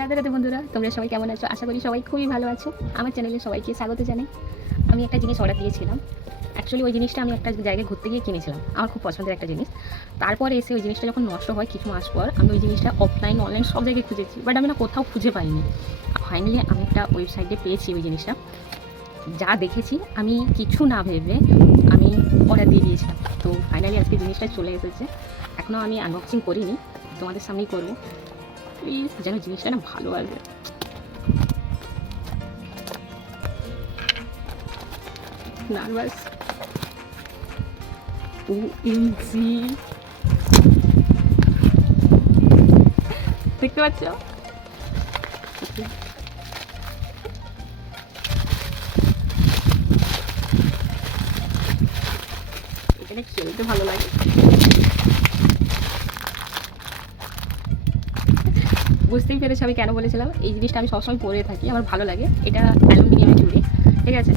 রাধে রাধে বন্ধুরা, তোমরা সবাই কেমন আছো? আশা করি সবাই খুবই ভালো আছো। আমার চ্যানেলে সবাইকে স্বাগত জানাই। আমি একটা জিনিস অর্ডার দিয়েছিলাম। অ্যাকচুয়ালি ওই জিনিসটা আমি একটা জায়গায় ঘুরতে গিয়ে কিনেছিলাম। আমার খুব পছন্দের একটা জিনিস। তারপরে এসে ওই জিনিসটা যখন নষ্ট হয় কিছু মাস পর, আমি ওই জিনিসটা অফলাইন অনলাইন সব জায়গায় খুঁজেছি, বাট আমি না কোথাও খুঁজে পাইনি। ফাইনালি আমি একটা ওয়েবসাইটে পেয়েছি ওই জিনিসটা। যা দেখেছি আমি কিছু না ভেবে আমি অর্ডার দিয়ে দিয়েছিলাম। তো ফাইনালি আজকে জিনিসটা চলে এসেছে। এখনও আমি আনবক্সিং করিনি, তোমাদের সামনেই করবো। প্লিজ যেন জিনিসটা না ভালো আসবে। নার্ভাস 2 ইঞ্চি দেখতে পাচ্ছ? এখানে খেলতে ভালো লাগে। বুঝতেই পেরেছি আমি কেন বলেছিলাম এই জিনিসটা আমি সবসময় পরে থাকি, আমার ভালো লাগে। এটা অ্যালুমিনিয়ামের চুড়ি, ঠিক আছে?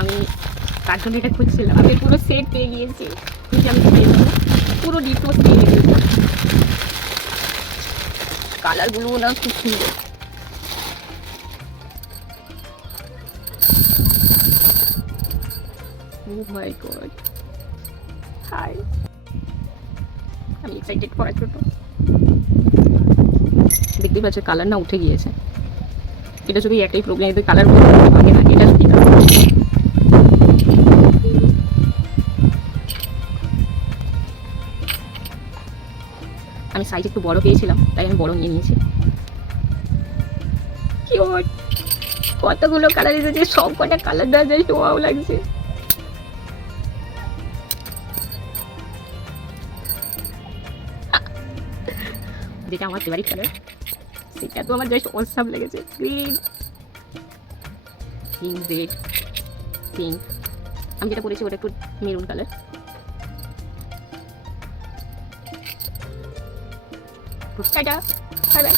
আমি তার জন্য এটা খুঁজছিলাম। আমি পুরো সেট পেয়ে গিয়েছি, খুঁজে আমি পেয়ে যাবো। পুরো ডিটোস পেয়ে গেছি। কালারগুলো না খুব সুন্দর। Oh my god. Hi. আমি এক্সাইটেড করার জন্য। দেখতেই পাচ্ছ কালার না উঠে গিয়েছে। এটা শুধু একটাই প্রবলেম, এদের কালার ভাঙে না। এটা ঠিক আছে। আমি সাইজ একটু বড় পেয়েছিলাম, তাই আমি বড় নিয়ে নিয়েছি। কিউট, কতগুলো কালার এসেছে, সব কটা কালার দেওয়া যায়, ওয়াও লাগছে। যেটা আমার ফেভারিট কালার, সেটা তো আমার জাস্ট অসাম লেগেছে। Green, pink, red, pink. আমি যেটা পরেছি ওটা একটু maroon colour. Tata, bye bye.